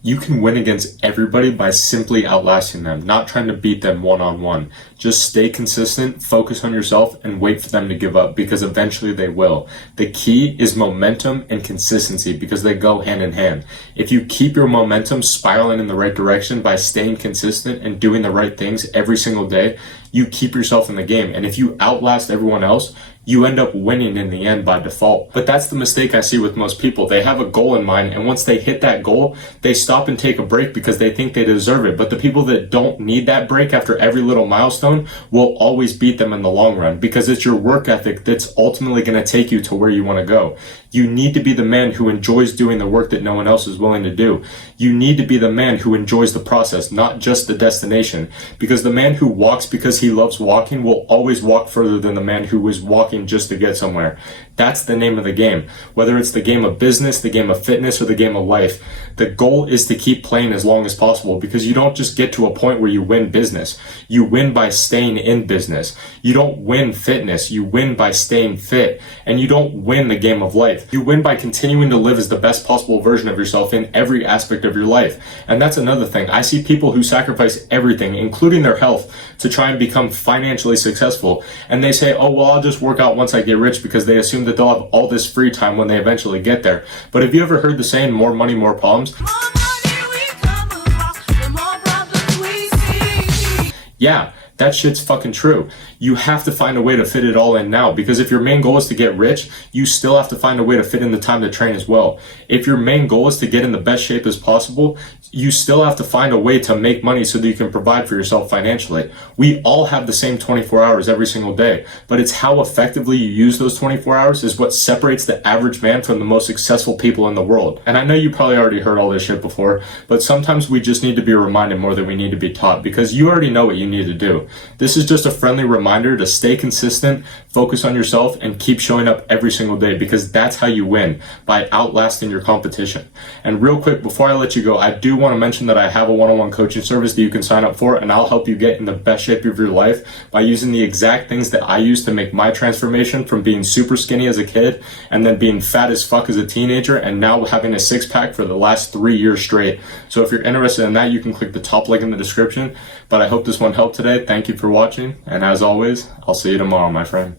You can win against everybody by simply outlasting them, not trying to beat them one-on-one. Just stay consistent, focus on yourself, and wait for them to give up, because eventually they will. The key is momentum and consistency, because they go hand in hand. If you keep your momentum spiraling in the right direction by staying consistent and doing the right things every single day, you keep yourself in the game. And if you outlast everyone else, you end up winning in the end by default. But that's the mistake I see with most people. They have a goal in mind, and once they hit that goal, they stop and take a break because they think they deserve it. But the people that don't need that break after every little milestone will always beat them in the long run, because it's your work ethic that's ultimately going to take you to where you want to go. You need to be the man who enjoys doing the work that no one else is willing to do. You need to be the man who enjoys the process, not just the destination, because the man who walks because he loves walking will always walk further than the man who is walking just to get somewhere. That's the name of the game. Whether it's the game of business, the game of fitness, or the game of life, the goal is to keep playing as long as possible, because you don't just get to a point where you win business. You win by staying in business. You don't win fitness. You win by staying fit. And you don't win the game of life. You win by continuing to live as the best possible version of yourself in every aspect of your life. And that's another thing. I see people who sacrifice everything, including their health, to try and become financially successful. And they say, oh, well, I'll just work out once I get rich, because they assume that they'll have all this free time when they eventually get there. But have you ever heard the saying, more money, more problems? Yeah, that shit's fucking true. You have to find a way to fit it all in now, because if your main goal is to get rich, you still have to find a way to fit in the time to train as well. If your main goal is to get in the best shape as possible, you still have to find a way to make money so that you can provide for yourself financially. We all have the same 24 hours every single day, but it's how effectively you use those 24 hours is what separates the average man from the most successful people in the world. And I know you probably already heard all this shit before, but sometimes we just need to be reminded more than we need to be taught, because you already know what you need to do. This is just a friendly reminder to stay consistent, focus on yourself, and keep showing up every single day, because that's how you win, by outlasting your competition. And real quick, before I let you go, I do want to mention that I have a one-on-one coaching service that you can sign up for, and I'll help you get in the best shape of your life by using the exact things that I used to make my transformation from being super skinny as a kid and then being fat as fuck as a teenager and now having a six-pack for the last 3 years straight. So if you're interested in that, you can click the top link in the description. But I hope this one helped today. Thank you for watching, and as always, I'll see you tomorrow, my friend.